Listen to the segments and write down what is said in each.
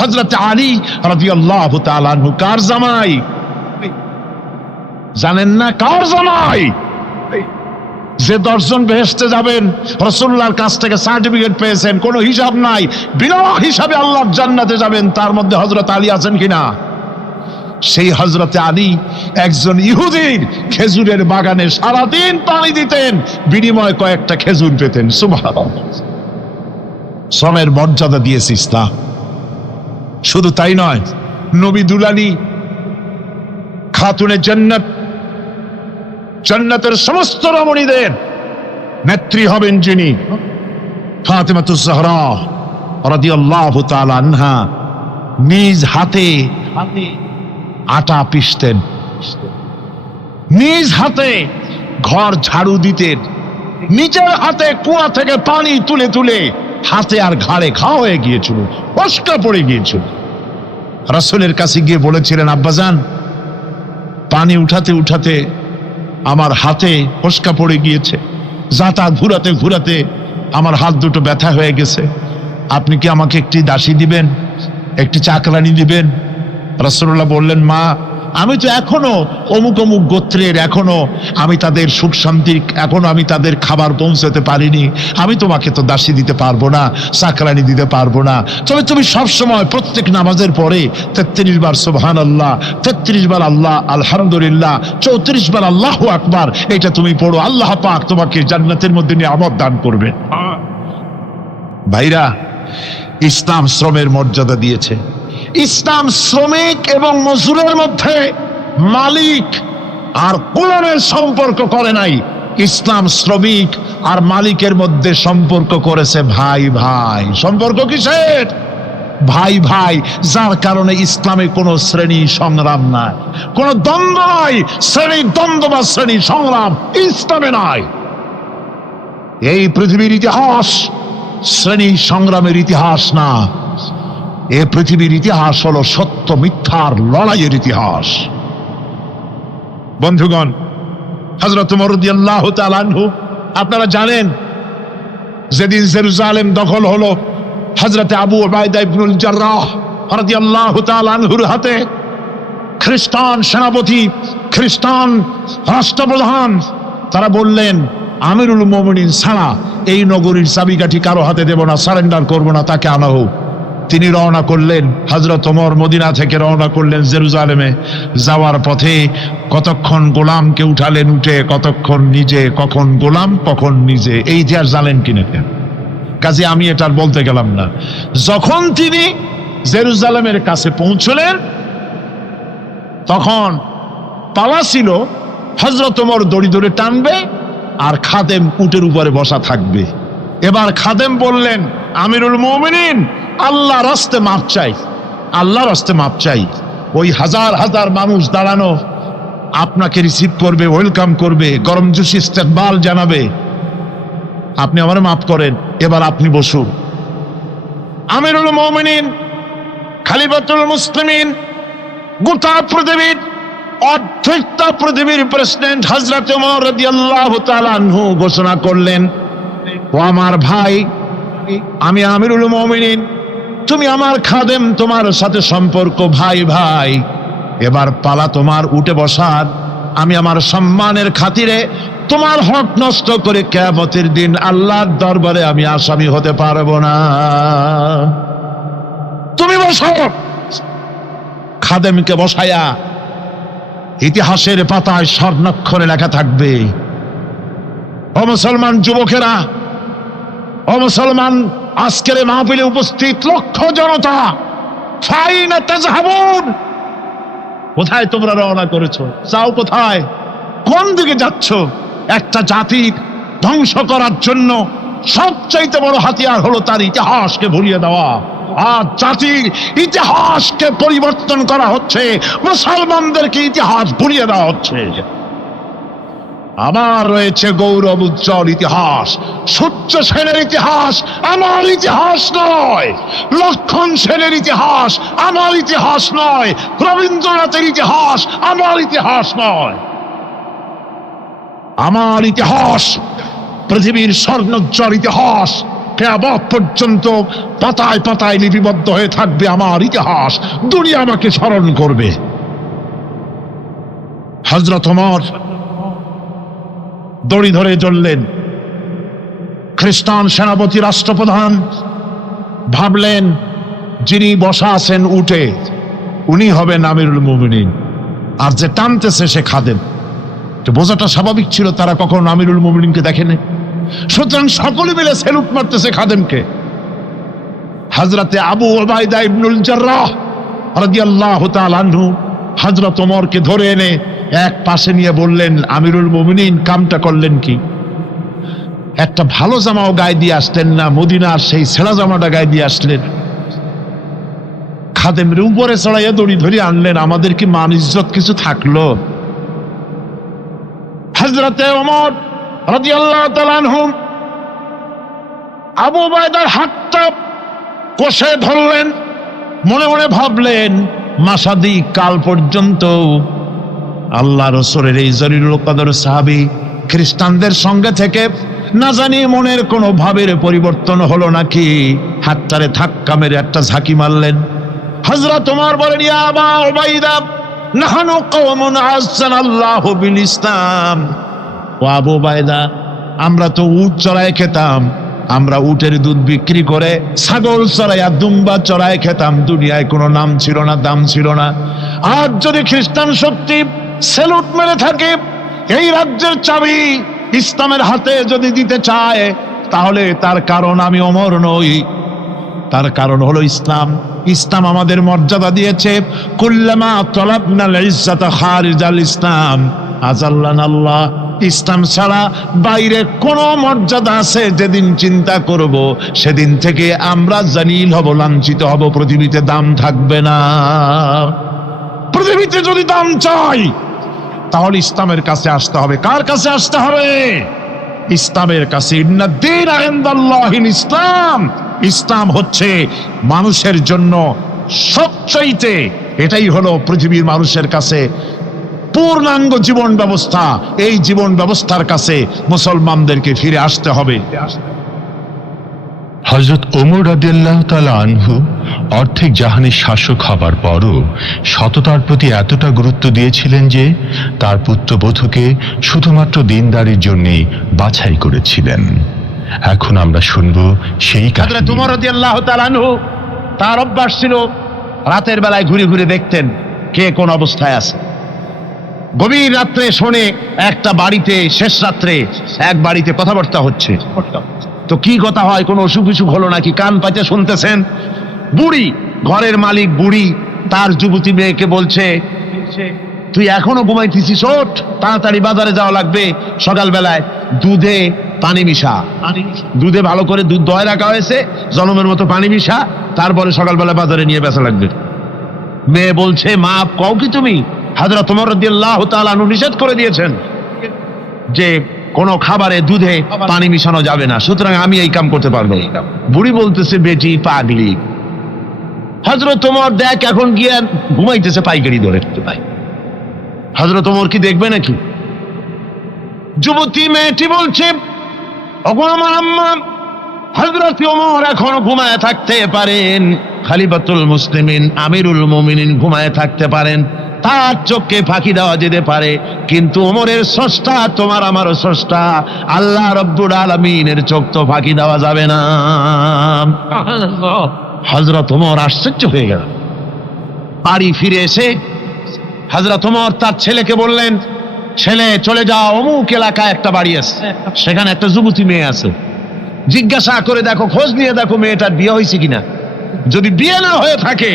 হযরত আলী রাদিয়াল্লাহু তাআলা আনহু কার জামাই জানেন না? কার জামাই? যে 10 জন বেহেশতে যাবেন, রাসূলুল্লাহর কাছ থেকে সার্টিফিকেট পেয়েছেন, কোনো হিসাব নাই, বিনা হিসাবে আল্লাহর জান্নাতে যাবেন, তার মধ্যে হযরত আলী আছেন কিনা? সেই হযরত আলী একজন ইহুদির খেজুরের বাগানে সারাদিন পানি দিতেন, বিনিময়ে কয়েকটা খেজুর পেতেন। সুবহানাল্লাহ। শ্রমের মর্যাদা দিয়েছে ইসলাম। শুধু তাই নয়, নবী দুলালী খাতুনে জান্নাত, জান্নাতের সমস্ত রমণীদের নেত্রী হবেন যিনি, ফাতেমাতুজ জাহরা রাদিয়াল্লাহু তাআলা আনহা, নিজ হাতে আটা পিষতেন, নিজ হাতে ঘর ঝাড়ু দিতেন, নিজের হাতে কুয়া থেকে পানি তুলে তুলে হাতে আর ঘাড়ে ঘা হয়ে গিয়েছিল, ফসকা পড়ে গিয়েছিল। রাসূলের কাছে গিয়ে বলেছিলেন, আব্বাজান, পানি উঠাতে উঠাতে আমার হাতে ফসকা পড়ে গিয়েছে, জাঁতা ঘুরাতে ঘুরাতে আমার হাত দুটো ব্যথা হয়ে গেছে, আপনি কি আমাকে একটি দাসী দিবেন, একটি চাকরানি দিবেন? রাসূলুল্লাহ বললেন, মা, আমি তো এখনো অমুক অমুক গোত্রের, এখনো আমি তাদের সুখ শান্তি, এখনো আমি তাদের খাবার পৌঁছাতে পারিনি, আমি তোমাকে তো দাসী দিতে পারবো না, চাকরানি দিতে পারবো না। তবে তুমি সবসময় প্রত্যেক নামাজের পরে 33 বার সুবহানাল্লাহ, 33 বার আল্লাহ আলহামদুলিল্লাহ, 34 বার আল্লাহু আকবার, এটা তুমি পড়ো, আল্লাহ পাক তোমাকে জান্নাতের মধ্যে নিয়ামত দান করবেন। ভাইরা, ইসলাম শ্রমের মর্যাদা দিয়েছে। ইসলাম শ্রমিক এবং মজদুরের মধ্যে মালিক আর গোলামের সম্পর্ক করে নাই, ইসলাম শ্রমিক আর মালিকের মধ্যে সম্পর্ক করেছে ভাই ভাই। সম্পর্ক কিসের? ভাই ভাই। যার কারণে ইসলামে কোনো শ্রেণী সংগ্রাম নাই, কোনো দ্বন্দ্ব নাই, শ্রেণী দ্বন্দ্ব বা শ্রেণী সংগ্রাম ইসলামে নাই। এই পৃথিবীর ইতিহাস শ্রেণী সংগ্রামের ইতিহাস না, এ পৃথিবীর ইতিহাস হলো সত্য মিথ্যার লড়াইয়ের ইতিহাস। বন্ধুগণ, হযরত ওমর রাদিয়াল্লাহু তাআলা আনহু, আপনারা জানেন, যেদিন জেরুজালেম দখল হলো, হযরত আবু উবাইদা ইবনুল জাররাহ রাদিয়াল্লাহু তাআলা আনহুর হাতে খ্রিস্টান সেনাপতি, খ্রিস্টান রাষ্ট্রপ্রধান, তারা বললেন, আমিরুল মুমিনিন ছাড়া এই নগরীর চাবিকাঠি কারো হাতে দেব না, সারেন্ডার করব না, তাকে আনা হোক। তিনি রওনা করলেন, হযরত ওমর মদিনা থেকে রওনা করলেন জেরুজালেমে। যাওয়ার পথে কতক্ষণ গোলামকে উঠালেন, উঠে কতক্ষণ নিজে, কখন গোলাম কখন নিজে, এই ইতিহাস জানেন কিনা? কাজে আমি এটা আর বলতে গেলাম না। যখন তিনি জেরুজালেমের কাছে পৌঁছলেন, তখন পালা ছিল হযরত ওমর দড়ি ধরে টানবে আর খাদেম উটের উপরে বসা থাকবে। এবার খাদেম বললেন, আমিরুল মুমিনিন, আল্লাহর রাস্তে মাপ চাই, আল্লাহর রাস্তে মাপ চাই। ওই হাজার হাজার মানুষ দাঁড়ানো আপনাকে রিসিভ করবে, ওয়েলকাম করবে, গরম জুসি ইস্তেকবাল জানাবে, আপনি আমারে মাফ করেন, এবার আপনি বসুন। আমিরুল মুমিনিন, খলিফাতুল মুসলিমিন, গোটা পৃথিবীর অর্ধেকটা পৃথিবীর প্রেসিডেন্ট হযরত ওমর রাদিয়াল্লাহু তাআলা আনহু ঘোষণা করলেন, ও আমার ভাই, আমি আমিরুল মুমিনিন, তুমি আমার খাদেম, তোমার সাথে সম্পর্ক ভাই ভাই, এবার পালা তোমার উঠে বসার। আমি আমার সম্মানের খাতিরে তোমার হক নষ্ট করে কিয়ামতের দিন আল্লাহর দরবারে আমি আসামি হতে পারবো না, তুমি বসো। খাদেমকে বসায়া ইতিহাসের পাতায় স্বর্ণাক্ষরে লেখা থাকবে, ও মুসলমান যুবকেরা, ও মুসলমান আজকের মাহফিলে উপস্থিত লক্ষ জনতা, ফাইনা তাযহাবুন, কোথায় তোমরা রওনা করেছো? যাও কোথায়? কোন দিকে যাচ্ছ? একটা জাতির ধ্বংস করার জন্য সবচাইতে বড় হাতিয়ার হলো তার ইতিহাসকে ভুলিয়ে দেওয়া। আর জাতির ইতিহাসকে পরিবর্তন করা হচ্ছে, মুসলমানদেরকে ইতিহাস ভুলিয়ে দেওয়া হচ্ছে। আমার রয়েছে গৌরব উজ্জ্বল ইতিহাস, সূর্য সেনের ইতিহাস আমার ইতিহাস নয়, লক্ষণ সেনের ইতিহাস আমার ইতিহাস নয়, রবীন্দ্রনাথের ইতিহাস আমার ইতিহাস নয়। আমার ইতিহাস পৃথিবীর স্বর্ণোজ্জ্বল ইতিহাস, কিয়ামত পর্যন্ত পাতায় পাতায় লিপিবদ্ধ হয়ে থাকবে আমার ইতিহাস, দুনিয়া আমাকে স্মরণ করবে। হযরত ওমর দড়ি ধরে চললেন। খ্রিস্টান সেনাপতি রাষ্ট্রপ্রধান ভাবলেন যিনি বসা আছেন উঠে উনি হবেন আমিরুল মুমিনিন, আর যে টানতেছে সে খাদেম। বোঝাটা স্বাভাবিক ছিল, তারা কখনো আমিরুল মুমিনিনকে দেখেনি। সুতরাং সকলে মিলে সেলুট মারতেছে খাদেমকে। হযরতে আবু উবাইদা ইবনুল জাররাহ রাদিয়াল্লাহু তাআলা আনহু হযরত ওমরকে ধরে এনে এক পাশে নিয়ে বললেন, আমিরুল মুমিনিন কামটা করলেন কি? একটা ভালো জামাও গায়ে দিয়ে আসলেন না, মদিনার সেই ছেঁড়া জামাটা গায়ে দিয়ে আসলেন। খাদেমের উপরে চড়াইয়া দড়ি ধরে আনলেন, আমাদের কি মান ইজ্জত কিছু থাকলো? হযরতে ওমর রাদিয়াল্লাহু তাআলা আনহু আবু উবাইদার হাতটা কষে ধরলেন, মনে মনে ভাবলেন মাসাদি কাল পর্যন্ত আল্লাহ রাসূলের এই জলিলুল কদর সাহাবী খ্রিস্টানদের সঙ্গে থেকে না জানি মনের কোনো ভাবের পরিবর্তন হলো নাকি, হাতটারে ধাক্কা মেরে একটা ঝাঁকি মারলেন। হযরত ওমর বলেন, ইয়া আবা উবাইদা নাহনু কওমুন আযানাল্লাহু বিল ইসলাম। ও আবু উবাইদা, আমরা তো উট চড়ায় খেতাম, আমরা উটের দুধ বিক্রি করে ছাগল চড়াইয়া দুম্বা চড়ায় খেতাম, দুনিয়ায় কোনো নাম ছিল না, দাম ছিল না। আজ যদি খ্রিস্টান শক্তি সেলুট মেরে থাকে, এই রাজ্যের চাবি ইসলামের হাতে যদি দিতে চায়, তাহলে তার কারণ আমি ওমর নই, তার কারণ হলো ইসলাম। ইসলাম আমাদের মর্যাদা দিয়েছে। কুল্লামা তালাবনাল ইজ্জাতা খারিজাল ইসলাম আযাল্লানাল্লাহ। ইসলাম ছাড়া বাইরে কোন মর্যাদা আছে যেদিন চিন্তা করব, সেদিন থেকে আমরা জালিল হব, লাঞ্ছিত হব, পৃথিবীতে দাম থাকবে না। পৃথিবীতে যদি দাম চাই তাহলে ইসলামের কাছে আসতে হবে। কার কাছে আসতে হবে? ইসলামের কাছে। ইন্নাদ-দীনা ইনদাল্লাহিল ইসলাম। ইসলাম হচ্ছে মানুষের জন্য সবচাইতে, এটাই হলো পৃথিবীর মানুষের কাছে পূর্ণাঙ্গ জীবন ব্যবস্থা। এই জীবন ব্যবস্থার কাছে মুসলমানদেরকে ফিরে আসতে হবে। হযরত ওমর রাদিয়াল্লাহু তাআলা আনহু অর্ধেক জাহানের শাসক হবার পরও সততার প্রতি এতটা গুরুত্ব দিয়েছিলেন যে তার পুত্রবধূকে শুধুমাত্র দিনদারির জন্যই বাছাই করেছিলেন। এখন আমরা শুনব সেই কাহিনী। হযরত ওমর রাদিয়াল্লাহু তাআলা আনহু, তার অভ্যাস ছিল রাতের বেলায় ঘুরে ঘুরে দেখতেন কে কোন অবস্থায় আছে। গভীর রাত্রে শোনে একটা বাড়িতে, শেষ রাত্রে এক বাড়িতে কথাবার্তা হচ্ছে। তো কি কথা হয়, কোনো অসুখ বিসুখ হলো নাকি, কান পাতে শুনতেছেন। বুড়ি, ঘরের মালিক বুড়ি তার যুবতী মেয়েকে বলছে, তুই এখনো ঘুমাইতেছিস, ওঠ, তাড়াতাড়ি বাজারে যাওয়া লাগবে, সকালবেলায় দুধে পানি মিশা, দুধে ভালো করে দুধ দয় রাখা হয়েছে, জনমের মতো পানি মিশা, তারপরে সকালবেলা বাজারে নিয়ে বেচা লাগবে। মেয়ে বলছে, মা কও কি তুমি? হযরত ওমর রাদিয়াল্লাহু তাআলা আনহু নিষেধ করে দিয়েছেন যে কোনো খাবারে দুধে পানি মিশানো যাবে না, সুতরাং আমি এই কাম করতে পারবো। বুড়ি বলতেছে, বেটি পাগলি। হযরত ওমর দেখ এখন গিয়ে ঘুমাইতেছে পাইকারি ধরে। হযরত ওমর কি দেখবে নাকি? যুবতী মেয়েটি বলছে, ওগো আমার আম্মা, হযরত ওমর এখনো ঘুমায় থাকতে পারেন, খলিফাতুল মুসলিমিন আমিরুল মুমিনিন ঘুমায় থাকতে পারেন, তার চোখে ফাঁকি দেওয়া যেতে পারে, কিন্তু ওমরের স্রষ্টা তোমার আমারও স্রষ্টা আল্লাহ রাব্বুল আলামিনের চোখ তো ফাঁকি দেওয়া যাবে না। হযরত ওমর আশ্চর্য হয়ে গেল। বাড়ি ফিরে এসে হযরত ওমর তার ছেলেকে বললেন, ছেলে চলে যাও, অমুক এলাকায় একটা বাড়ি আছে, সেখানে একটা যুবতী মেয়ে আছে, জিজ্ঞাসা করে দেখো, খোঁজ নিয়ে দেখো মেয়েটার বিয়ে হয়েছে কিনা। যদি বিয়ে না হয়ে থাকে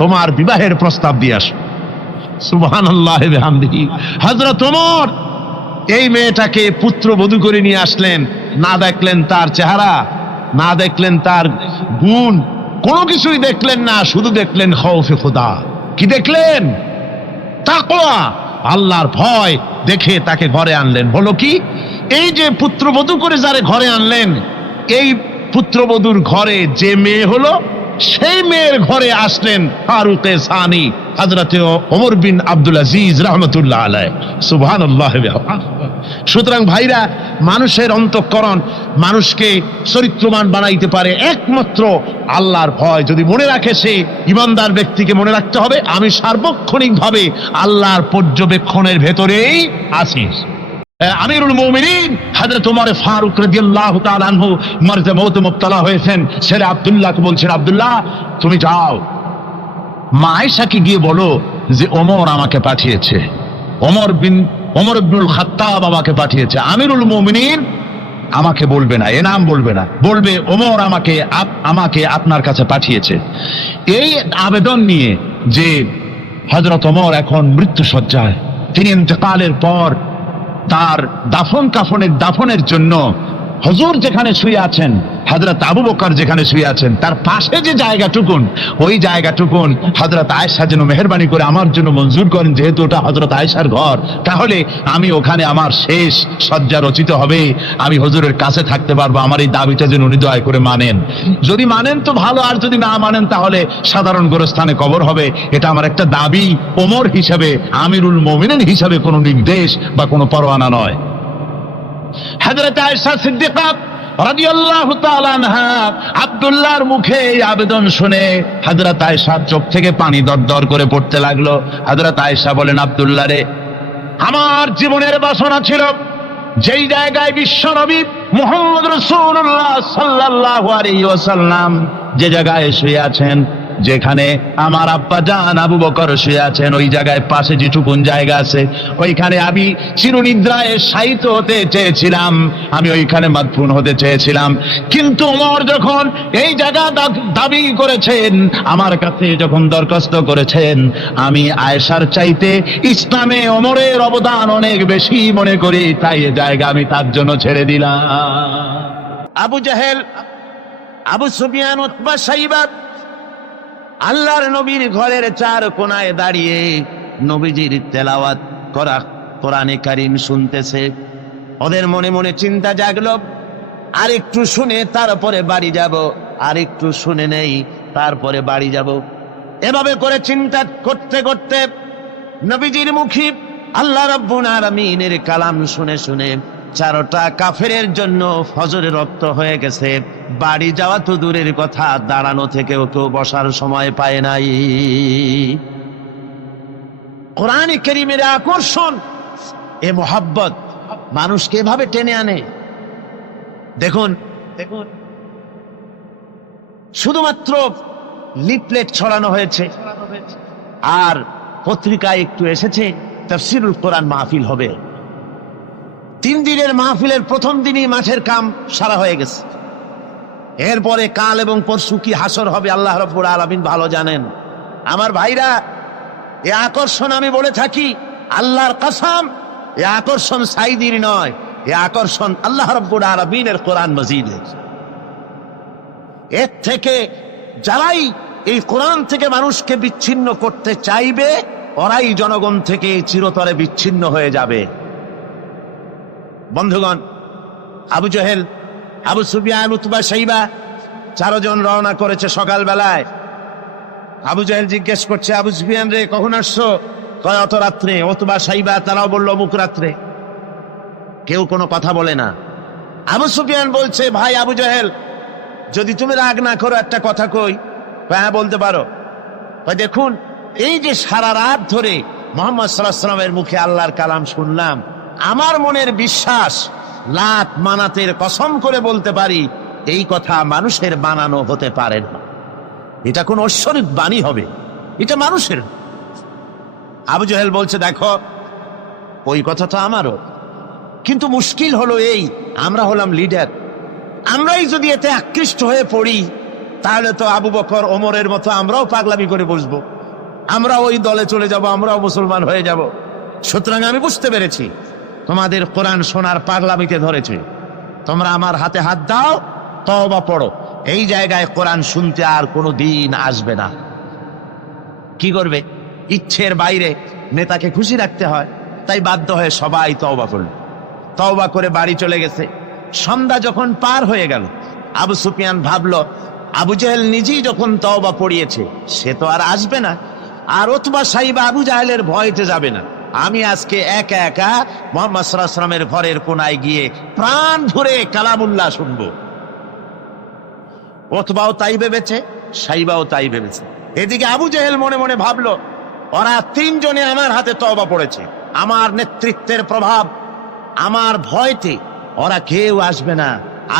তোমার বিবাহের প্রস্তাব দিয়ে আসো। সুবহানাল্লাহ ওয়া বিহামদিহি। হযরত ওমর এই মেয়েটাকে পুত্রবধূ করে নিয়ে আসলেন। না দেখলেন তার চেহারা, না দেখলেন তার গুণ, কোনো কিছুই দেখলেন না, শুধু দেখলেন খাউফে খোদা। কি দেখলেন? তাকওয়া, আল্লাহর ভয় দেখে তাকে ঘরে আনলেন। হলো কি, এই যে পুত্রবধূ করে যারে ঘরে আনলেন, এই পুত্রবধূর ঘরে যে মেয়ে হলো, সেই মেয়ের ঘরে আসলেন ফারুকে সানি হযরতে ওমর বিন আব্দুল আজিজ রাহমাতুল্লাহ আলাইহি। সুবহানাল্লাহ। সুতরাং ভাইরা, মানুষের অন্তঃকরণ মানুষকে চরিত্রবান বানাইতে পারে একমাত্র আল্লাহর ভয় যদি মনে রাখে। সে ইমানদার ব্যক্তিকে মনে রাখতে হবে আমি সার্বক্ষণিক ভাবে আল্লাহর পর্যবেক্ষণের ভেতরেই আছি। আমিরুল মুমিনিন হযরত ওমর ফারুক রাদিয়াল্লাহু তাআলা আনহু মরজে মউতে মুবতালা হয়েছেন। ছেলে আব্দুল্লাহকে বলছেন, আব্দুল্লাহ তুমি যাও মা আয়েশাকে গিয়ে বলো যে ওমর আমাকে পাঠিয়েছে, ওমর ইবনুল খাত্তাব আমাকে পাঠিয়েছে। আমিরুল মুমিনিন আমাকে বলবে না, এ নাম বলবে না, বলবে ওমর আমাকে আপনার কাছে পাঠিয়েছে। এই আবেদন নিয়ে যে হযরত ওমর এখন মৃত্যুশয্যায়, তিনি ইন্তেকালের পর তার দাফনের জন্য হুজুর যেখানে শুয়ে আছেন, হযরত আবু বকর যেখানে শুয়ে আছেন, তার পাশে যে জায়গাটুকুন, ওই জায়গাটুকুন হযরত আয়েশা যেন মেহেরবানি করে আমার জন্য মঞ্জুর করেন। যেহেতু ওটা হযরত আয়েশার ঘর, তাহলে আমি ওখানে আমার শেষ শয্যা রচিত হবে, আমি হুজুরের কাছে থাকতে পারবো। আমার এই দাবিটা যেন উনি দয়া করে মানেন। যদি মানেন তো ভালো, আর যদি না মানেন তাহলে সাধারণ গোরস্থানে কবর হবে। এটা আমার একটা দাবি, ওমর হিসাবে, আমিরুল মুমিনিন হিসাবে কোনো নির্দেশ বা কোনো পরোয়ানা নয়। হযরত আয়েশা সিদ্দিকা রাদিয়াল্লাহু তাআলা আনহা আব্দুল্লাহর মুখে এই আবেদন শুনে হযরত আয়েশার চোখ থেকে পানি দরদর করে পড়তে লাগলো। হযরত আয়েশা বলেন, আব্দুল্লাহ রে, আমার জীবনের বাসনা ছিল যেই জায়গায় বিশ্বনবী মুহাম্মদ রাসূলুল্লাহ সাল্লাল্লাহু আলাইহি ওয়াসাল্লাম যে জায়গায় শুয়ে আছেন, যেখানে আমার আব্বা জান আবু বকর শুয়ে আছেন, ওই জায়গায় পাশে যেটুকুন জায়গা আছে, ওইখানে আমি চিরনিদ্রায় শায়িত হতে চেয়েছিলাম, আমি ওইখানে মাদফুন হতে চেয়েছিলাম। কিন্তু ওমর যখন এই জায়গা দাবি করেছেন, আমার কাছে যখন দরখাস্ত করেছেন, আমি আয়েশার চাইতে ইসলামে ওমরের অবদান অনেক বেশি মনে করি, তাই এই জায়গা আমি তার জন্য ছেড়ে দিলাম। আবু জাহেল, আবু সুফিয়ান, উতবা, শাইবা আল্লাহর নবীর ঘরের চার কোনায় দাঁড়িয়ে নবীজির তেলাওয়াত করা কোরআনে কারীম শুনতেছে। ওদের মনে মনে চিন্তা জাগলো, আরেকটু শুনে তারপরে বাড়ি যাব, আরেকটু শুনে নেই তারপরে বাড়ি যাব। এভাবে করে চিন্তা করতে করতে নবীজির মুখে আল্লাহ রাব্বুল আলামিনের কালাম শুনে শুনে চারটা কাফেরের জন্য ফজরে রক্ত হয়ে গেছে। বাড়ি যাওয়া তো দূরের কথা, দাঁড়ানো থেকেও কেউ বসার সময় পায় নাই। কোরআনে কারীমের আকর্ষণ, এ মোহাব্বত মানুষকে এভাবে টেনে আনে। দেখুন দেখুন, শুধুমাত্র লিফলেট ছড়ানো হয়েছে আর পত্রিকায় একটু এসেছে তাফসীরুল কোরআন মাহফিল হবে। 3 দিনের মাহফিলের প্রথম দিনই মাঠের কাম সারা হয়ে গেছে। এরপরে কাল এবং পরশু কি হাসর হবে আল্লাহ রাব্বুল আলামিন ভালো জানেন। আমার ভাইরা, এ আকর্ষণ আমি বলে থাকি আল্লাহর কসম, এ আকর্ষণ সাইদির নয়, এ আকর্ষণ আল্লাহ রাব্বুল আলামিনের কোরআন মাজিদের। এর থেকে যারাই এই কোরআন থেকে মানুষকে বিচ্ছিন্ন করতে চাইবে, ওরাই জনগণ থেকে চিরতরে বিচ্ছিন্ন হয়ে যাবে। বন্ধুগণ, আবু জেহেল, আবু সুফিয়ান, উতবা, শাইবা 4 জন রওনা করেছে সকালবেলায়। আবু জেহেল জিজ্ঞেস করছে, আবু সুফিয়ান রে কখন আসছো? কয় অত রাত্রে। উতবা, শাইবা তারাও বলল অমুক রাত্রে। কেউ কোনো কথা বলে না। আবু সুফিয়ান বলছে, ভাই আবু জেহেল, যদি তুমি রাগ না করো একটা কথা কই। হ্যাঁ বলতে পারো। দেখুন, এই যে সারা রাত ধরে মুহাম্মদ সাল্লাল্লাহু আলাইহি ওয়াসাল্লামের মুখে আল্লাহর কালাম শুনলাম, আমার মনের বিশ্বাস, লাত মানাতের কসম করে বলতে পারি, এই কথা মানুষের বানানো হতে পারে না। এটা কোন ঐশ্বরিক বাণী হবে, এটা মানুষের। আবু জেহেল বলছে, দেখো ওই কথা তো আমারও, কিন্তু মুশকিল হলো এই, আমরা হলাম লিডার, আমরাই যদি এতে আকৃষ্ট হয়ে পড়ি, তাহলে তো আবু বকর ওমরের মতো আমরাও পাগলামি করে বসবো, আমরা ওই দলে চলে যাব, আমরাও মুসলমান হয়ে যাব। সুতরাং আমি বুঝতে পেরেছি তোমাদের কোরআন শোনার পাগলামিতে ধরেছে, তোমরা আমার হাতে হাত দাও, তওবা পড়ো, এই জায়গায় কোরআন শুনতে আর কোনো দিন আসবে না। কি করবে? ইচ্ছের বাইরে নেতাকে খুশি রাখতে হয়, তাই বাধ্য হয়ে সবাই তওবা করল। তওবা করে বাড়ি চলে গেছে। সন্ধ্যা যখন পার হয়ে গেল, আবু সুফিয়ান ভাবলো, আবু জেহেল নিজেই যখন তওবা পড়িয়েছে, সে তো আর আসবে না, আর উতবা সাইবা আবু জাহেলের ভয়তে যাবে না। আমি আজকে একা একা মুহাম্মদ সাল্লাল্লাহু আলাইহি ওয়াসাল্লামের ঘরের কোনায় গিয়ে প্রাণ ভরে কালামুল্লাহ শুনবো। উতবাও তাই ভেবেছে, সাইবাও তাই ভেবেছে। এদিকে আবু জাহেল মনে মনে ভাবলো, ওরা তিনজনে আমার হাতে তওবা পড়েছে, আমার নেতৃত্বের প্রভাব, আমার ভয়তে ওরা কেউ আসবে না।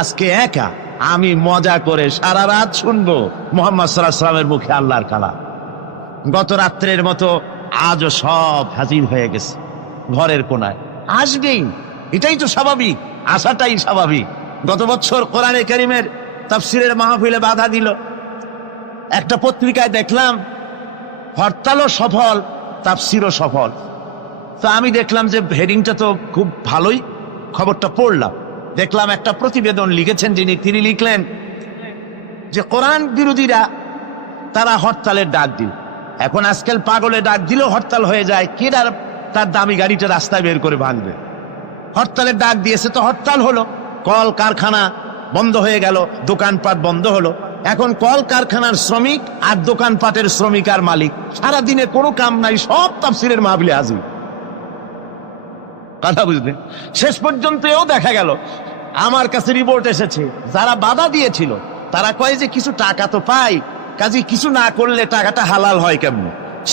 আজকে একা আমি মজা করে সারা রাত শুনবো মুহাম্মদ সাল্লাল্লাহু আলাইহি ওয়াসাল্লামের মুখে আল্লাহর কালাম। গত রাত্রের মতো আজও সব হাজির হয়ে গেছে ঘরের কোনায়। আসবেই, এটাই তো স্বাভাবিক, আসাটাই স্বাভাবিক। গত বছর কোরআনে কারীমের তাফসীরের মাহফিলে বাধা দিল। একটা পত্রিকায় দেখলাম হরতালও সফল, তাফসীরও সফল। তো আমি দেখলাম যে হেডিংটা তো খুব ভালোই, খবরটা পড়লাম, দেখলাম একটা প্রতিবেদন লিখেছেন যিনি, তিনি লিখলেন যে কোরআন বিরোধীরা তারা হরতালের ডাক দিল। এখন আজকাল পাগলে ডাক দিলেও হরতাল হয়ে যায়, কে তার দামি গাড়িটা রাস্তায় বের করে ভাঙবে। হরতালের ডাক দিয়েছে তো হরতাল হলো, কল কারখানা বন্ধ হয়ে গেল, দোকানপাট বন্ধ হলো। এখন কল কারখানার শ্রমিক আর দোকানপাটের শ্রমিক আর মালিক সারা দিনে কোনো কাম নাই, সব তাফসীরের মাহফিলে হাজির। কথা বুঝলেন? শেষ পর্যন্ত এও দেখা গেল, আমার কাছে রিপোর্ট এসেছে, যারা বাধা দিয়েছিল তারা কয় যে কিছু টাকা তো পাই, কাজে কিছু না করলে টাকাটা হালাল হয় কেমন।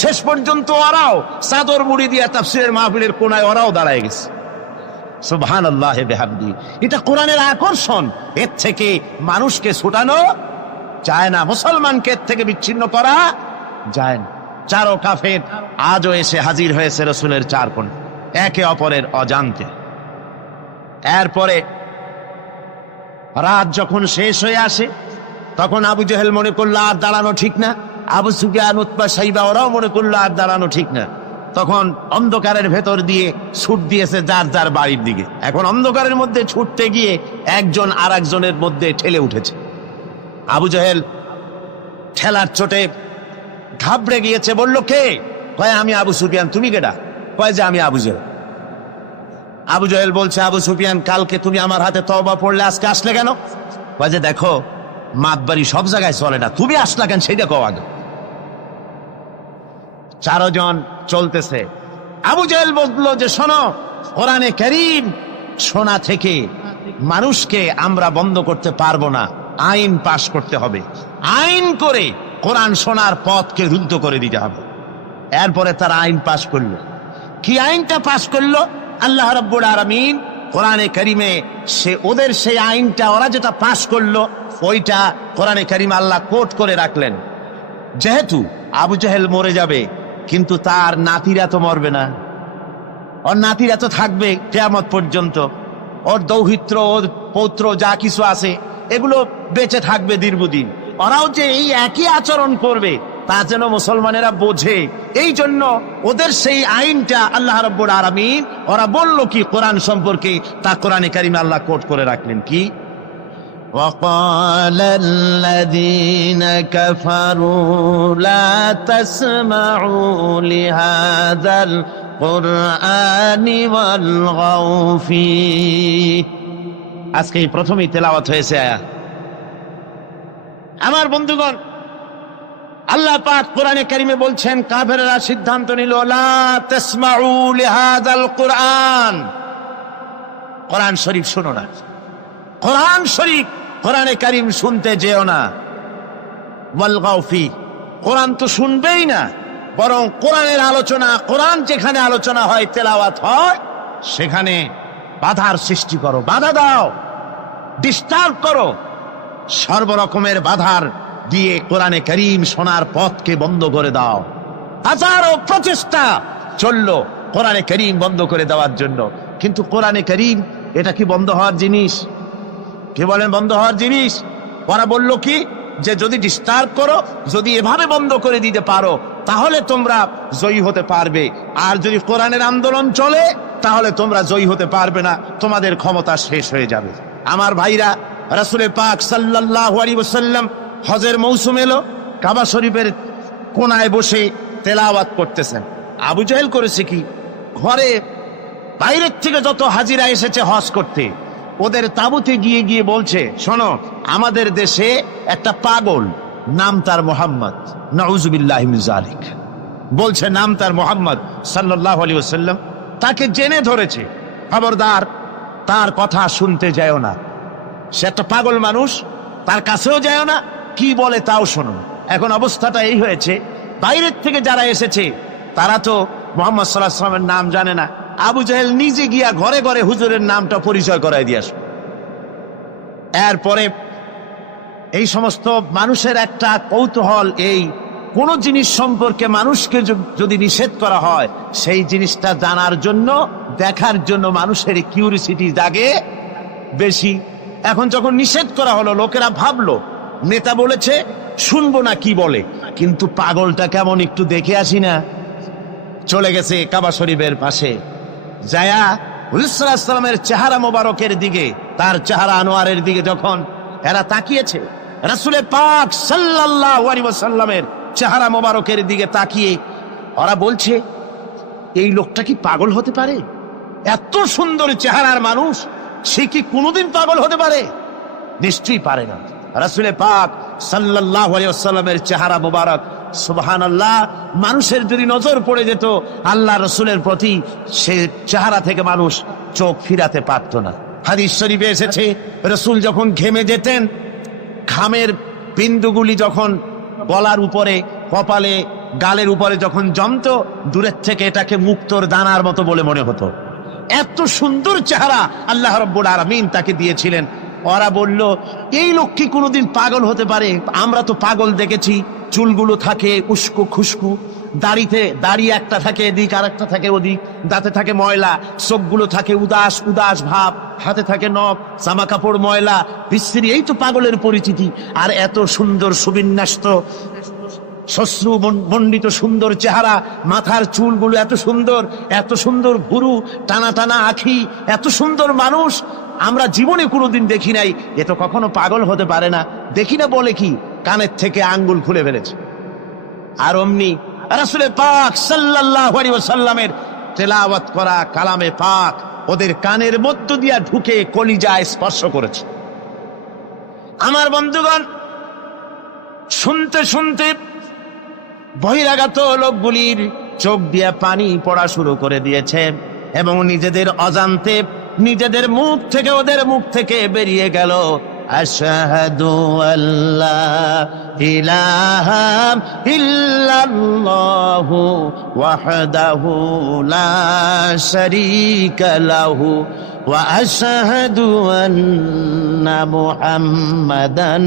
শেষ পর্যন্ত ওরাও চাদর মুড়ি দিয়া তাফসীরের মাহফিলের কোনায় ওরাও দাঁড়ায় গেছে। সুবহানাল্লাহ বিহামদি। এটা কোরআনের আকর্ষণ, এর থেকে মানুষকে ছুটানো যায় না, মুসলমানকে এর থেকে বিচ্ছিন্ন করা যায় না। চারো কাফের আজও এসে হাজির হয়েছে রাসূলের চার কোণে, একে অপরের অজান্তে। এরপরে রাত যখন শেষ হয়ে আসে তখন আবু জেহেল মনে করলো আর দাঁড়ানো ঠিক না, আবু সুফিয়ান, উতবা, সাইবা ওরাও মনে করলো আর দাঁড়ানো ঠিক না। তখন অন্ধকারের ভেতর দিয়ে ছুট দিয়েছে যার যার বাড়ির দিকে। এখন অন্ধকারের মধ্যে ছুটতে গিয়ে একজন আর একজনের মধ্যে ঠেলে উঠেছে। আবু জেহেল ঠেলার চোটে ঘাবড়ে গিয়েছে, বলল কে? কয় আমি আবু সুফিয়ান। তুমি কেডা? কয় যে আমি আবু জেহেল। আবু জেহেল বলছে, আবু সুফিয়ান কালকে তুমি আমার হাতে তওবা পড়লে, আজকে আসলে কেন? কয় যে দেখো মাতবাড়ি সব জায়গায় চলে না, তুমি আসলা কেন সেটা কও আগে। চারজন চলতেছে। আবু জেহেল বললো যে শোনো, কোরআনে কারীম শোনা থেকে মানুষকে আমরা বন্ধ করতে পারবো না, আইন পাশ করতে হবে, আইন করে কোরআন শোনার পথকে রুদ্ধ করে দিতে হবে। এরপরে তারা আইন পাশ করলো। কি আইনটা পাশ করলো? আল্লাহ রাব্বুল আলামিন কোরআনে কারীমে ওদের সেই আইনটা, ওরা যেটা পাশ করলো ওইটা কোরআনে কারীমে আল্লাহ কোট করে রাখলেন। যেহেতু আবু জেহেল মরে যাবে, কিন্তু তার নাতিরা তো মরবে না, ওর নাতিরা তো থাকবে কিয়ামত পর্যন্ত। ওর দৌহিত্র, ওর পৌত্র যা কিছু আছে এগুলো বেঁচে থাকবে দীর্ঘদিন। ওরাও যে এই একই আচরণ করবে তা যেন মুসলমানেরা বোঝে, এই জন্য ওদের সেই আইনটা আল্লাহ রাব্বুল আলামিন, ওরা বলল কি কোরআন সম্পর্কে, তা কোরআনে কারীমে আল্লাহ কোট করে রাখলেন কি? وقال الذين كفروا لا تسمعوا لهذا القرآن والغوا فيه। আজকে প্রথমেই তেলাওয়াত হয়েছে আয়াত। আমার বন্ধুগণ, আল্লাহ পাক কোরআনে কারীমে বলছেন, কাফেররা সিদ্ধান্ত নিল লা তাসমাউ লিহাযাল কুরআন, কোরআন শরীফ শোনো না, কোরআন শরীফ, কোরআনে কারীম শুনতে যেও না। ওয়াল গাও ফি, কোরআন তো শুনবেই না, বরং কোরআনের আলোচনা, কোরআন যেখানে আলোচনা হয়, তেলাওয়াত হয়, সেখানে বাধার সৃষ্টি করো, বাধা দাও, ডিস্টার্ব করো, সর্বরকমের বাধার দিয়ে কোরআনে কারীম শোনার পথকে বন্ধ করে দাও। হাজারো প্রচেষ্টা চললো কোরআনে কারীম বন্ধ করে দেওয়ার জন্য, কিন্তু কোরআনে কারীম এটা কি বন্ধ হওয়ার জিনিস? কে বলেন বন্ধ হওয়ার জিনিস? ওরা বলল কি যে যদি ডিস্টার্ব করো, যদি এভাবে বন্ধ করে দিতে পারো, তাহলে তোমরা জয়ী হতে পারবে, আর যদি কোরআনের আন্দোলন চলে তাহলে তোমরা জয়ী হতে পারবে না, তোমাদের ক্ষমতা শেষ হয়ে যাবে। আমার ভাইরা, রাসূল পাক সাল্লাল্লাহু আলাইহি ওয়াসাল্লাম হজের মৌসুম এলো, কাবা শরীফের কোনায় বসে তেলাওয়াত করতেছেন। আবু জেহেল করেছে কি, ঘরে বাইরের থেকে যত হাজিরা এসেছে হজ করতে, ওদের তাঁবুতে গিয়ে গিয়ে বলছে, শোনো, আমাদের দেশে একটা পাগল, নাম তার মুহাম্মদ, নাউযুবিল্লাহি মিন যালিক। বলছে নাম তার মোহাম্মদ সাল্লাল্লাহু আলাইহি ওয়াসাল্লাম, তাকে জেনে ধরেছে, খবরদার তার কথা শুনতে যাও না, সে একটা পাগল মানুষ, তার কাছেও যাও না, কি বলে তাও শোনো না। এখন অবস্থাটা এই হয়েছে, বাইরের থেকে যারা এসেছে তারা তো মুহাম্মদ সাল্লাল্লাহু আলাইহি ওয়াসাল্লামের নাম জানে না। আবু জাহেল নিজে গিয়া ঘরে ঘরে হুজুরের নামটা পরিচয় করায় দিয়ে আসে। এরপরে এই সমস্ত মানুষের একটা কৌতূহল, এই কোন জিনিস সম্পর্কে মানুষকে যদি নিষেধ করা হয় সেই জিনিসটা জানার জন্য, দেখার জন্য মানুষের কিউরিসিটি জাগে বেশি। এখন যখন নিষেধ করা হলো, লোকেরা ভাবলো নেতা বলেছে, শুনবো না কি বলে, কিন্তু পাগলটা কেমন একটু দেখে আসি না। চলে গেছে কাবা শরীফের পাশে, যায়া হুজুর সাল্লাল্লাহু আলাইহি ওয়াসাল্লামের চেহারা মোবারকের দিকে, তার চেহারা আনোয়ারের দিকে যখন এরা তাকিয়েছে, রাসূলে পাক সাল্লাল্লাহু আলাইহি ওয়াসাল্লামের চেহারা মোবারকের দিকে তাকিয়ে ওরা বলছে, এই লোকটা কি পাগল হতে পারে? এত সুন্দর চেহারার মানুষ, সে কি কোনোদিন পাগল হতে পারে? নিশ্চয়ই পারে না। রাসূলে পাক সাল্লাল্লাহু আলাইহি ওয়াসাল্লামের চেহারা মোবারক, সুবহানাল্লাহ, মানুষের যদি নজর পড়ে যেত আল্লাহ রসুলের প্রতি, সে চেহারা থেকে মানুষ চোখ ফিরাতে পারত না। হাদিস শরীফে এসেছে, রসুল যখন ঘেমে যেতেন, ঘামের বিন্দুগুলি যখন গলার উপরে, কপালে, গালের উপরে যখন জমতো, দূরের থেকে এটাকে মুক্তোর দানার মতো বলে মনে হতো। এত সুন্দর চেহারা আল্লাহ রাব্বুল আলামিন তাকে দিয়েছিলেন। ওরা বলল, এই লোক কি কোনোদিন পাগল হতে পারে? আমরা তো পাগল দেখেছি, চুলগুলো থাকে উস্কো খুস্কু, দাড়ি একটা থাকে এদিক আর একটা থাকে ওদিক, দাঁতে থাকে ময়লা, চোখগুলো থাকে উদাস উদাস ভাব, হাতে থাকে নখ, জামা কাপড় ময়লা বিশ্রী, এই তো পাগলের পরিচিতি। আর এত সুন্দর সুবিন্যস্ত শ্বশ্রু মণ্ডিত সুন্দর চেহারা, মাথার চুলগুলো এত সুন্দর ভুরু, টানা টানা আখি, এত সুন্দর মানুষ আমরা জীবনে কোনোদিন দেখি নাই। এ তো কখনো পাগল হতে পারে না। দেখি না বলে কি, কানের থেকে আঙ্গুল খুলে ফেলেছে। আর অমনি রাসূলে পাক সাল্লাল্লাহু আলাইহি ওয়াসাল্লামের তেলাওয়াত করা কালামে পাক ওদের কানের মধ্য দিয়া ঢুকে কলিজায় স্পর্শ করেছে। আমার বন্ধুগণ, শুনতে শুনতে বহিরাগত লোকগুলির চোখ দিয়ে পানি পড়া শুরু করে দিয়েছে, এবং নিজেদের অজান্তে নিজেদের মুখ থেকে, ওদের মুখ থেকে বেরিয়ে গেল, আশহাদু আল্লা ইলাহা ইল্লাল্লাহু ওয়াহদাহু লা শারীকা লাহু ওয়া আশহাদু আন্না মুহাম্মাদান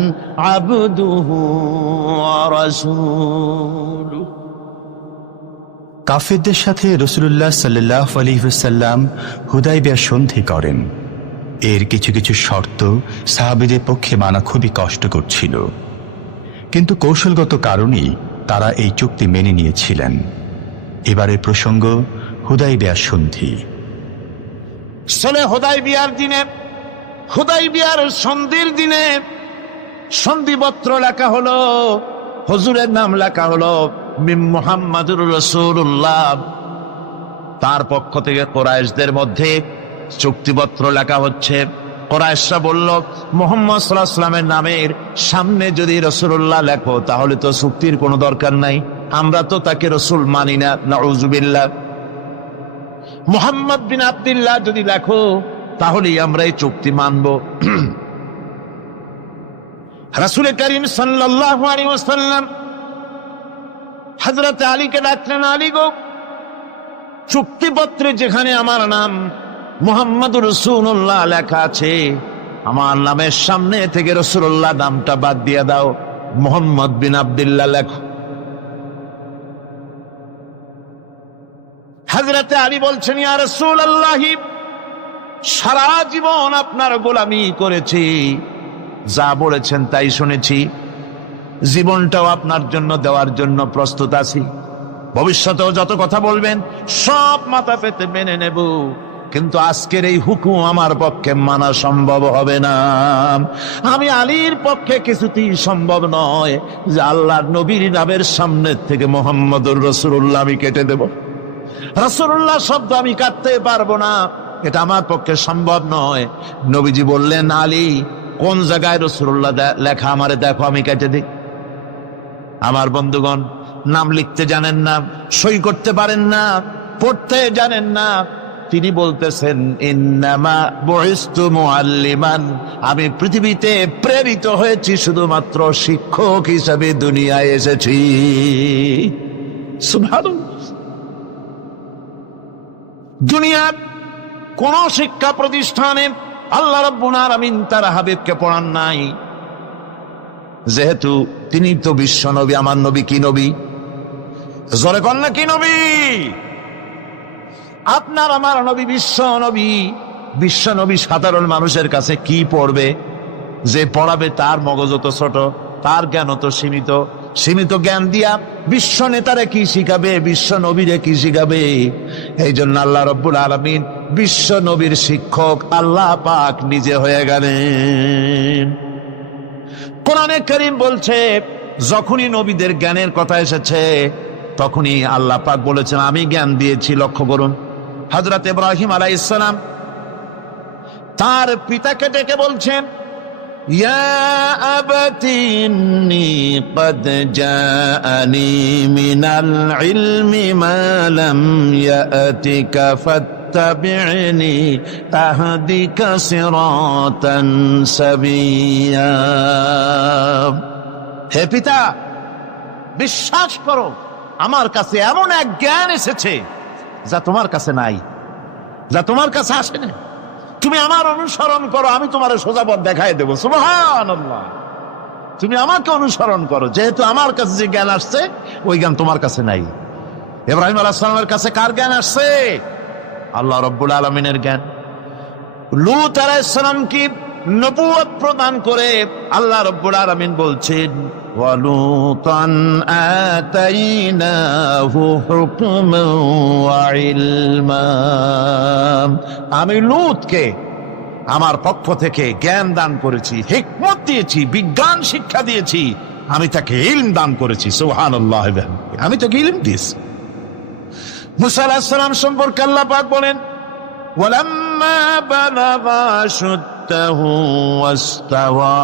আবদুহু ওয়া রাসূলুহু। কাফেরদের সাথে রাসূলুল্লাহ সাল্লাল্লাহু আলাইহি ওয়াসাল্লাম হুদায়বিয়া সন্ধি করেন। এর কিছু কিছু শর্ত সাহাবীদের পক্ষে মানা খুবই কষ্টকর ছিল, কিন্তু কৌশলগত কারণেই তারা এই চুক্তি মেনে নিয়েছিলেন। এবারের প্রসঙ্গ হুদায়বিয়া সন্ধি। হুদায়বিয়ার সন্ধির দিনে সন্ধিপত্র লেখা হলো, হুজুরের নাম লেখা হলো মিন মুহাম্মাদুর রাসূলুল্লাহ। তার পক্ষ থেকে কুরাইশদের মধ্যে চুক্তিপত্র লেখা হচ্ছে। কুরাইশরা বলল, মুহাম্মদ সাল্লাল্লাহু আলাইহি ওয়াসাল্লামের নামের সামনে যদি রাসূলুল্লাহ লেখো তাহলে তো চুক্তির কোনো দরকার নাই, আমরা তো তাকে রাসূল মানি না, নাউযুবিল্লাহ। মুহাম্মদ বিন আব্দুল্লাহ যদি লেখো তাহলেই আমরা এই চুক্তি মানব। রাসূল করিম সাল্লাল্লাহু আলাইহি ওয়াসাল্লাম হযরত আলীকে ডাকলেন, আলী গো, চুক্তিপত্রে যেখানে আমার নাম মুহাম্মাদুর রাসূলুল্লাহ লেখা আছে, আমার নামের সামনে থেকে রাসূলুল্লাহ নামটা বাদ দিয়ে দাও, মুহাম্মদ বিন আব্দুল্লাহ লেখো। হযরত আলী বলছেন, ইয়া রাসূলুল্লাহ, সারা জীবন আপনার গোলামি করেছি, যা বলেছেন তাই শুনেছি, জীবনটাও আপনার জন্য দেওয়ার জন্য প্রস্তুত আছি, ভবিষ্যতেও যত কথা বলবেন সব মাথা পেতে মেনে নেব, কিন্তু আজকের এই হুকুম আমার পক্ষে মানা সম্ভব হবে না। আমি আলীর পক্ষে কিছুতেই সম্ভব নয় যে আল্লাহর নবীর নামের সামনে থেকে মুহাম্মদুর রাসূলুল্লাহ আমি কেটে দেব। রাসূলুল্লাহ শব্দ আমি কাটতে পারবো না, এটা আমার পক্ষে সম্ভব নয়। নবীজি বললেন, আলী, কোন জায়গায় রাসূলুল্লাহ লেখা আমারে দেখো, আমি কেটে দিই। আমার বন্ধুগণ, নাম লিখতে জানেন না, সই করতে পারেন না, পড়তে জানেন না। তিনি বলতেছেন ইন্নামা বুইস্তু মুআল্লিমান, আমি পৃথিবীতে প্রেরিত হয়েছি শুধুমাত্র শিক্ষক হিসাবে দুনিয়ায় এসেছি। সুবহানাল্লাহ। দুনিয়ার কোন শিক্ষা প্রতিষ্ঠানে আল্লাহ রাব্বুল আলামিন তার হাবিবকে পড়ান নাই, যেহেতু তিনি তো বিশ্ব নবী। আমার নবী কি নবী? জোরে কন না কি নবী? আপনার আমার নবী বিশ্ব নবী। বিশ্ব নবী সাধারণ মানুষের কাছে কি পড়বে? যে পড়াবে তার মগজ তো ছোট, তার জ্ঞান তো সীমিত। সীমিত জ্ঞান দিয়া বিশ্ব নেতারে কি শিখাবে, বিশ্ব নবীরে কি শিখাবে? এই জন্য আল্লাহ রাব্বুল আলামিন বিশ্ব নবীর শিক্ষক আল্লাহ পাক নিজে হয়ে গেলেন। কোরআনে কারীম বলছে, যখনই নবীদের জ্ঞানের কথা এসেছে তখনই আল্লাহ পাক বলেছেন আমি জ্ঞান দিয়েছি। লক্ষ্য করুন, হযরত ইব্রাহিম আলাইহিস সালাম তার পিতাকে ডেকে বলছেন, ইয়া আবাতি ইন্নী ক্বাদ জাআনি মিনাল ইলমি মা লাম ইয়াতিকা ফাত্তাবি'নি আহদিকা সিরাতান সাবিয়্যা। হে পিতা, বিশ্বাস করো, আমার কাছে এমন এক জ্ঞান এসেছে যা তোমার কাছে নাই, যা তোমার কাছে আসে না। তুমি আমার অনুসরণ করো, আমি তোমার সোজা পথ দেখাই দেবো। সুবহানাল্লাহ। তুমি আমাকে অনুসরণ করো, যেহেতু আমার কাছে যে জ্ঞান আসছে ওই জ্ঞান তোমার কাছে নাই। ইব্রাহিম আলাইহিস সালামের কাছে কার জ্ঞান আসছে? আল্লাহ রাব্বুল আলামিনের জ্ঞান। লূত আলাইহিস সালামকে নবুয়ত প্রদান করে আল্লাহ রাব্বুল আলামিন বলছেন, ওয়ালুতান আতাইনাহু হুকমান ওয়া ইলমা। আমি লূতকে আমার পক্ষ থেকে জ্ঞান দান করেছি, হিকমত দিয়েছি, বিজ্ঞান শিক্ষা দিয়েছি, আমি তাকে ইলম দান করেছি। সুবহানাল্লাহ। আমি তাকে ইলম দিয়েছি। মুসা আলাইহিস সালাম সম্পর্কে আল্লাহ পাক বলেন, ওয়ালাম্মা বালাগা আশুদ্দাহু ওয়াস্তাওয়া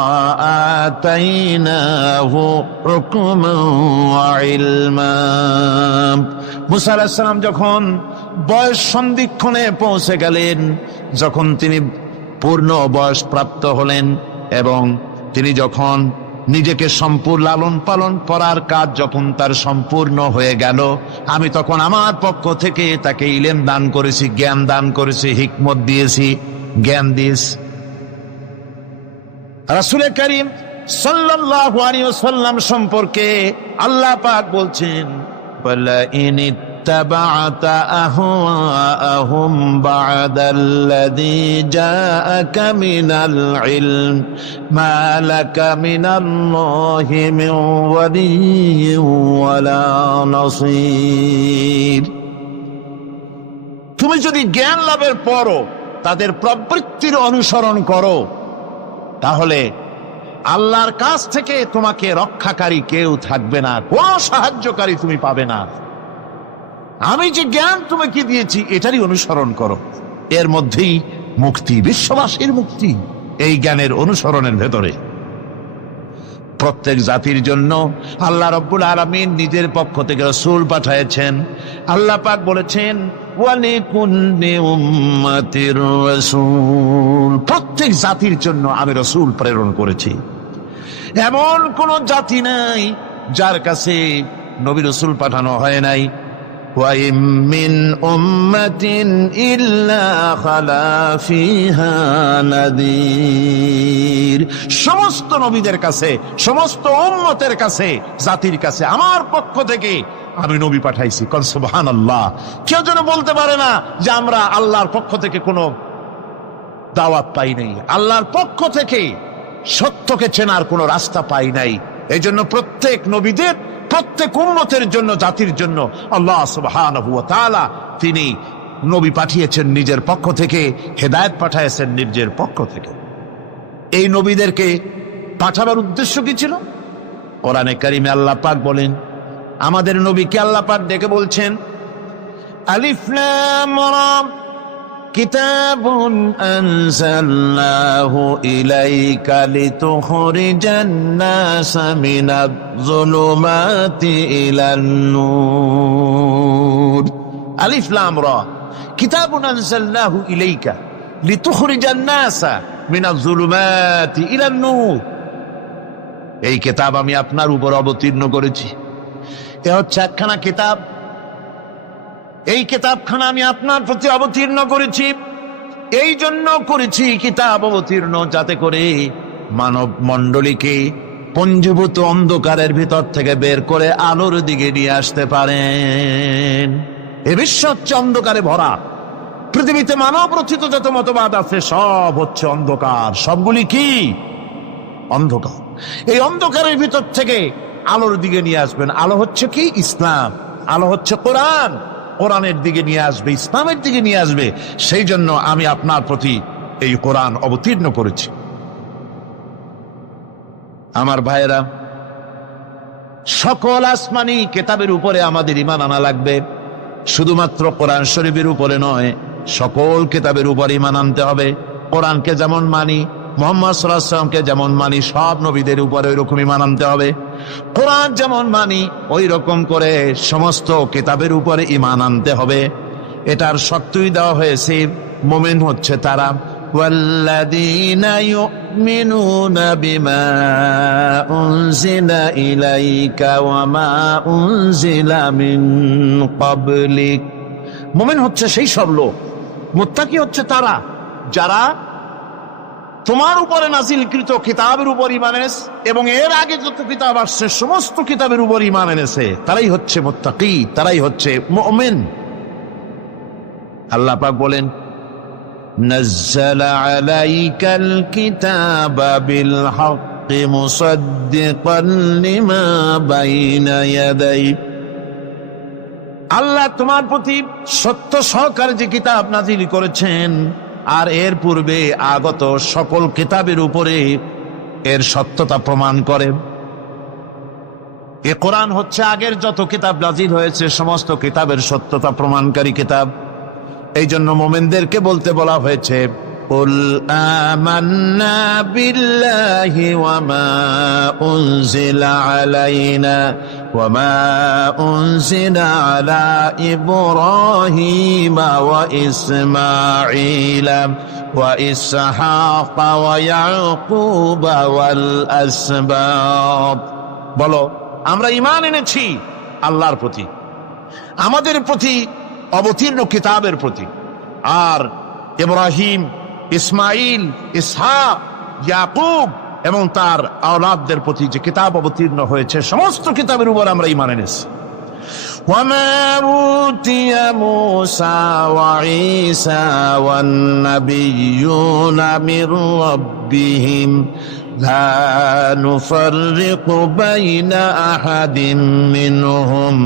আতাইনাহু হুকমান ওয়া ইলমা। মুসা আলাইহিস সালাম যখন বয়স সন্ধিক্ষণে পৌঁছে গেলেন, যখন তিনি পূর্ণ বয়স প্রাপ্ত হলেন এবং তিনি যখন নিজেকে সম্পূর্ণ লালন পালন করার কাজ যখন তার সম্পূর্ণ হয়ে গেল, আমি তখন আমার পক্ষ থেকে তাকে ইলম দান করেছি, জ্ঞান দান করেছি, হিকমত দিয়েছি, জ্ঞান দিয়েছি। রাসূল করিম সাল্লাল্লাহু আলাইহি ওয়াসাল্লাম সম্পর্কে আল্লাহ পাক বলছেন, ওয়ালা ইন ইত্তাবা'তা আহওয়াআহুম বা'দাল্লাযী জাআকা মিনাল ইলম মা লাকা মিনাল্লাহি মিন ওয়ালিয়্যিন ওয়ালা নাসীর। তুমি যদি জ্ঞান লাভের পরও তাদের প্রবৃত্তির অনুসরণ করো, তাহলে আল্লাহর কাছ থেকে তোমাকে রক্ষাকারী কেউ থাকবে না, কোন সাহায্যকারী তুমি পাবে না। আমি যে জ্ঞান তোমাকে দিয়েছি এটারই অনুসরণ করো, এর মধ্যেই মুক্তি, বিশ্ববাসীর মুক্তি এই জ্ঞানের অনুসরণের ভেতরে। প্রত্যেক জাতির জন্য আল্লাহ রাব্বুল আলামিন নিজের পক্ষ থেকে রাসূল পাঠিয়েছেন। আল্লাহ পাক বলেছেন, ওয়ালিকুল্লি উম্মাতির রাসূল, প্রত্যেক জাতির জন্য আমি রাসূল প্রেরণ করেছি। এমন কোন জাতি নাই যার কাছে নবী রাসূল পাঠানো হয় নাই। ওয়া ইম মিন উম্মাতিন ইল্লা খালা ফিহা নাযীর। সমস্ত নবীদের কাছে, সমস্ত উম্মতের কাছে, জাতির কাছে আমার পক্ষ থেকে আমি নবী পাঠাইছি। কোন সুবহানাল্লাহ। কেউ যেন বলতে পারে না যে আমরা আল্লাহর পক্ষ থেকে কোনো দাওয়াত পাই নাই, আল্লাহর পক্ষ থেকে সত্যকে চেনার কোনো রাস্তা পাই নাই। এই জন্য প্রত্যেক নবীদের, প্রত্যেক উম্মতের জন্য, জাতির জন্য আল্লাহ সুবহানাহু ওয়া তাআলা তিনি নবী পাঠিয়েছেন নিজের পক্ষ থেকে, হেদায়েত পাঠিয়েছেন নিজের পক্ষ থেকে। এই নবীদেরকে পাঠাবার উদ্দেশ্য কি ছিল? কোরআনে কারিমে আল্লাহ পাক বলেন, আমাদের নবীকে আল্লাহ পাক ডেকে বলছেন, আলিফ লাম রা কিতাবুন আনজালনাহু ইলাইকা লিতুখরিজান নাসা মিনাজ যুলুমাতি ইলান নূর। আলিফ লাম রা। কিতাবুন আনজালনাহু ইলাইকা লিতুখরিজান নাসা মিনাজ যুলুমাতি ইলান নূর। এই কিতাব আমি আপনার উপর অবতীর্ণ করেছি। এ হচ্ছে একখানা কিতাব। এই কিতাবখানা আমি আপনার প্রতি অবতীর্ণ করেছি। এই জন্য করেছি কিতাব অবতীর্ণ, যাতে করে মানব মণ্ডলীকে পঞ্জীভূত অন্ধকারের ভিতর থেকে বের করে আলোর দিকে নিয়ে আসতে পারেন। এ বিশ্ব হচ্ছে অন্ধকারে ভরা। পৃথিবীতে মানব রচিত যত মতবাদ আছে সব হচ্ছে অন্ধকার। সবগুলি কি? অন্ধকার। এই অন্ধকারের ভিতর থেকে আলোর দিকে নিয়ে আসবেন। আলো হচ্ছে কি? ইসলাম। আলো হচ্ছে কোরআন। কোরআনের দিকে নিয়ে আসবে, ইসলামের দিকে নিয়ে আসবে। সেই জন্য আমি আপনার প্রতি এই কোরআন অবতীর্ণ করেছি। আমার ভাইয়েরা, সকল আসমানি কিতাবের উপরে আমাদের ঈমান আনা লাগবে। শুধুমাত্র কোরআন শরীফের উপরে নয়, সকল কিতাবের উপর ঈমান আনতে হবে। কোরআনকে যেমন মানি, মুহাম্মদ সাল্লাল্লাহু আলাইহি ওয়াসাল্লামকে যেমন মানি, সব নবীদের উপরে ওই রকম ঈমান আনতে হবে। কোরআন যেমন মানি ওই রকম করে সমস্ত কিতাবের উপরে ঈমান আনতে হবে। এটার শর্তই দেওয়া হয়েছে, মুমিন হচ্ছে তারা ওয়াল্লাযীনা ইউমিনুনা বিমা উনজিলা ইলাইকা ওয়া মা উনজিলা মিন ক্বাবলিক। মুমিন হচ্ছে সেই সব লোক, মুত্তাকি হচ্ছে তারা যারা তোমার উপরে নাজিলকৃত কিতাবের উপর ঈমান এনেছে এবং এর আগে যত কিতাব আসছে সমস্ত কিতাবের উপর ঈমান এনেছে। তারাই হচ্ছে মুত্তাকি, তারাই হচ্ছে মুমিন। আল্লাহ পাক বলেন, নাজ্জালা আলাইকাল কিতাবা বিল হাক্কি মুসাদ্দিকান লিমা বাইনা ইয়াদাইহি। আল্লাহ তোমার প্রতি সত্য সহকারে যে কিতাব নাজিল করেছেন আর এর পূর্বে আগত সকল কিতাবের উপরে এর সত্যতা প্রমাণ করে। এ কোরআন হচ্ছে আগের যত কিতাব নাজিল হয়েছে সমস্ত কিতাবের সত্যতা প্রমাণকারী কিতাব। এই জন্য মুমিনদেরকে বলতে বলা হয়েছে, কুল আমান্না বিল্লাহি ওয়া মা উনজিলা আলাইনা ওয়া মা উনজিলা আলা ইব্রাহিমা ওয়া ইসমাঈলা ওয়া ইসহাকা ওয়া ইয়াকুবা ওয়াল আসবাত। বলো, আমরা ঈমান এনেছি আল্লাহর প্রতি, আমাদের প্রতি অবতীর্ণ কিতাবের প্রতি, আর ইব্রাহিম, ইসমাইল, ইসহাক, ইয়াকুব এবং তার আওলাদদের প্রতি যে কিতাব অবতীর্ণ হয়েছে সমস্ত কিতাবের উপর আমরা ঈমান এনেছি। وما أوتي موسى وعيسى والنبيون من ربهم لا نفرق بين أحد منهم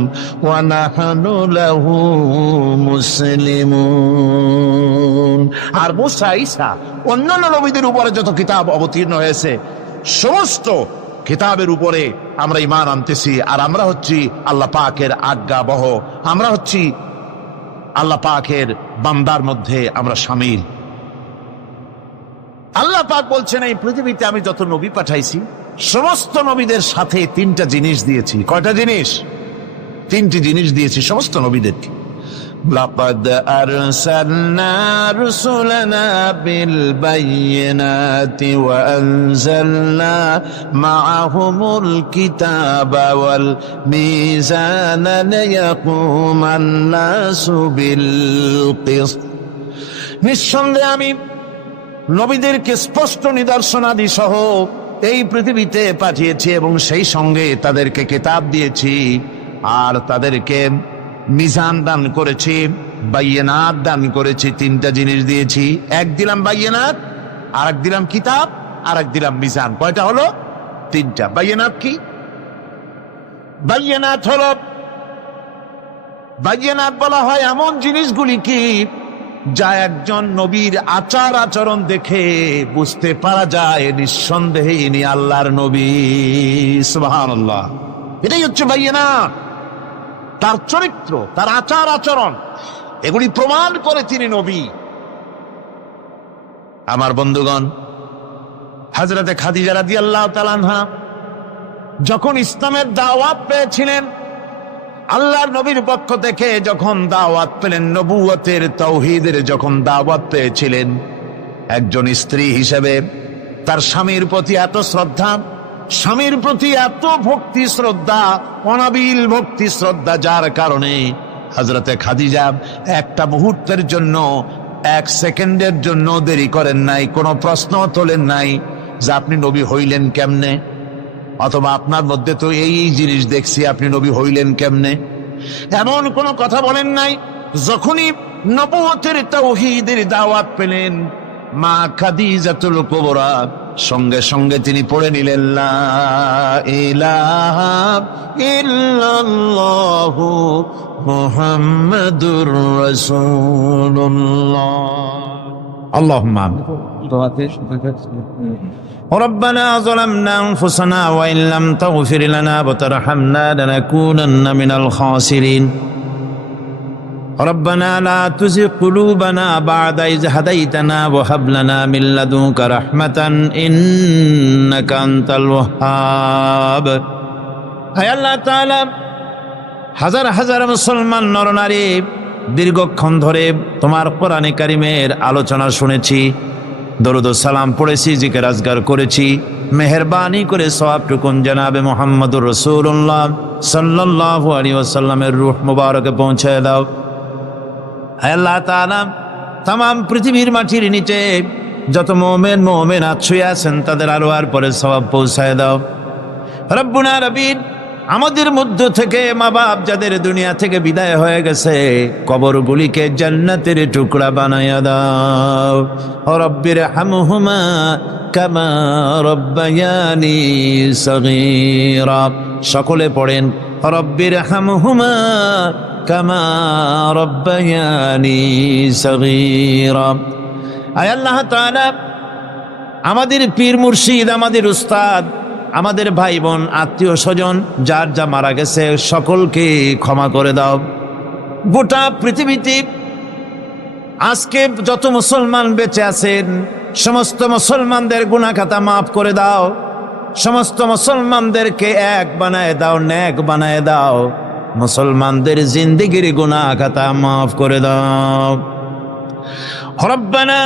ونحن له مسلمون। আর মুসা, ঈসা, অন্যান্য নবীদের উপরে যত কিতাব অবতীর্ণ হয়েছে সমস্ত কিতাবের উপরে আমরা ঈমান আনতেছি। আর আমরা হচ্ছি আল্লাহ পাকের আজ্ঞাবহ, আমরা হচ্ছি আল্লাহ পাকের বান্দার মধ্যে আমরা শামিল। আল্লাহ পাক বলছেন, এই পৃথিবীতে আমি যত নবী পাঠাইছি সমস্ত নবীদের সাথে তিনটা জিনিস দিয়েছি। কয়টা জিনিস? তিনটি জিনিস দিয়েছি সমস্ত নবীদেরকে। লাকাদ আরসালনা রুসুলানা বিল বাইয়িনাতি ওয়া আনজালনা মাআহুমুল কিতাবা ওয়াল মিজানা লিয়াকুমান নাসু বিল কিসত। নিঃসন্দেহে আমি নবীদেরকে স্পষ্ট নিদর্শনাদি সহ এই পৃথিবীতে পাঠিয়েছি এবং সেই সঙ্গে তাদেরকে কিতাব দিয়েছি আর তাদেরকে মিজান দান করেছি, বাইয়িনাত দান করেছি। তিনটা জিনিস দিয়েছি, এক দিলাম বাইয়িনাত, আর এক দিলাম কিতাব, আর এক দিলাম মিজান। কয়টা হলো? তিনটা। বাইয়িনাত কি? বাইয়িনাত হলো, বাইয়িনাত বলা হয় এমন জিনিসগুলি কি যা একজন নবীর আচার আচরণ দেখে বুঝতে পারা যায় নিঃসন্দেহে ইনি আল্লাহর নবী। সুবহানাল্লাহ। এটাই হচ্ছে বাইয়িনাত। তার চরিত্র, তার আচার আচরণ, এগুলি প্রমাণ করে তিনি নবী। আমার বন্ধুগণ, হযরতে খাদিজা রাদিয়াল্লাহু তাআলা আনহা যখন ইসলামের দাওয়াত পেয়েছিলেন, আল্লাহর নবীর পক্ষ থেকে যখন দাওয়াত পেলেন, নবুয়তের তাওহীদের যখন দাওয়াত পেয়েছিলেন, একজন স্ত্রী হিসেবে তার স্বামীর প্রতি এত শ্রদ্ধা, স্বামীর প্রতি এত ভক্তি শ্রদ্ধা, অনাবিল ভক্তি শ্রদ্ধা, যার কারণে হযরতে খাদিজা একটা মুহূর্তের জন্য, এক সেকেন্ডের জন্য দেরি করেন নাই, কোনো প্রশ্ন তোলেন নাই যে আপনি নবী হইলেন কেমনে, অথবা আপনার মধ্যে তো এই জিনিস দেখছি, আপনি নবী হইলেন কেমনে, এমন কোনো কথা বলেন নাই। যখনই নবুয়তের তাওহীদের দাওয়াত পেলেন, মা খাদিজাতুল কুবরা সঙ্গে সঙ্গে তিনি পড়ে নিলেন লা ইলাহা ইল্লাল্লাহু মুহাম্মাদুর রাসূলুল্লাহ। আল্লাহুম্মা ربنا ظلمنا أنفسنا وإن لم تغفر لنا وترحمنا لنكونن من الخاسرين ربنا لا تزغ قلوبنا بعد إذ هديتنا وهب لنا من لدنك رحمة إنك أنت الوهاب। হে আল্লাহ তাআলা, হাজার হাজার মুসলমান নরনারী দীর্ঘক্ষণ ধরে তোমার কোরআনে কারিমের আলোচনা শুনেছি, দরুদ ও সালাম পড়েছি, জিকির আজগার করেছি। মেহেরবানি করে সওয়াবটুকুন জনাবে মুহাম্মদুর রাসূলুল্লাহ সাল্লাল্লাহু আলাইহি ওয়াসাল্লামের রূহ মুবারকে পৌঁছে দাও। হে আল্লাহ তাআলা, তামাম পৃথিবীর মাটির নিচে যত মুমিন মুমিনাত শুয়ে আছেন তাদের আরওয়ার পরে সওয়াব পৌঁছায় দাও। রব্বুনা রবিন, আমাদের মধ্য থেকে মা বাপ যাদের দুনিয়া থেকে বিদায় হয়ে গেছে, কবরগুলিকে জান্নাতের টুকরা বানায়া দাও। রব্বির হামহুমা কামা রব্বায়ানি সগীরা। সকলে পড়েন রব্বির হামহুমা কামা রব্বায়ানি সগীরা। আয় আল্লাহ তাআলা, আমাদের পীর মুর্শিদ, আমাদের উস্তাদ, আমাদের ভাই বোন, আত্মীয় স্বজন যার যা মারা গেছে সকলকে ক্ষমা করে দাও। গোটা পৃথিবীতে আজকে যত মুসলমান বেঁচে আছেন সমস্ত মুসলমানদের গুনাহ খাতা মাফ করে দাও। সমস্ত মুসলমানদেরকে এক বানায় দাও, নেক বানায় দাও। মুসলমানদের জিন্দেগির গুনাহ খাতা মাফ করে দাও। রব্বানা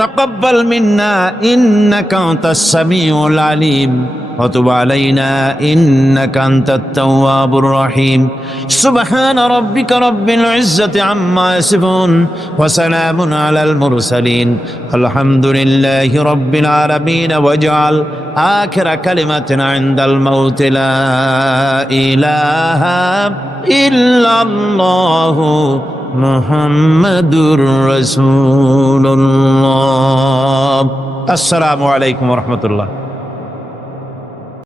তাকাব্বাল মিন্না ইন্নাকা আনতাস সামিউল আলিম وتب علينا إنك أنت التواب الرحيم سبحان ربك رب العزة عما يصفون وسلام على المرسلين الحمد لله رب العالمين واجعل آخر كلمة عند الموت لا إله إلا الله محمد رسول الله. السلام عليكم ورحمة الله.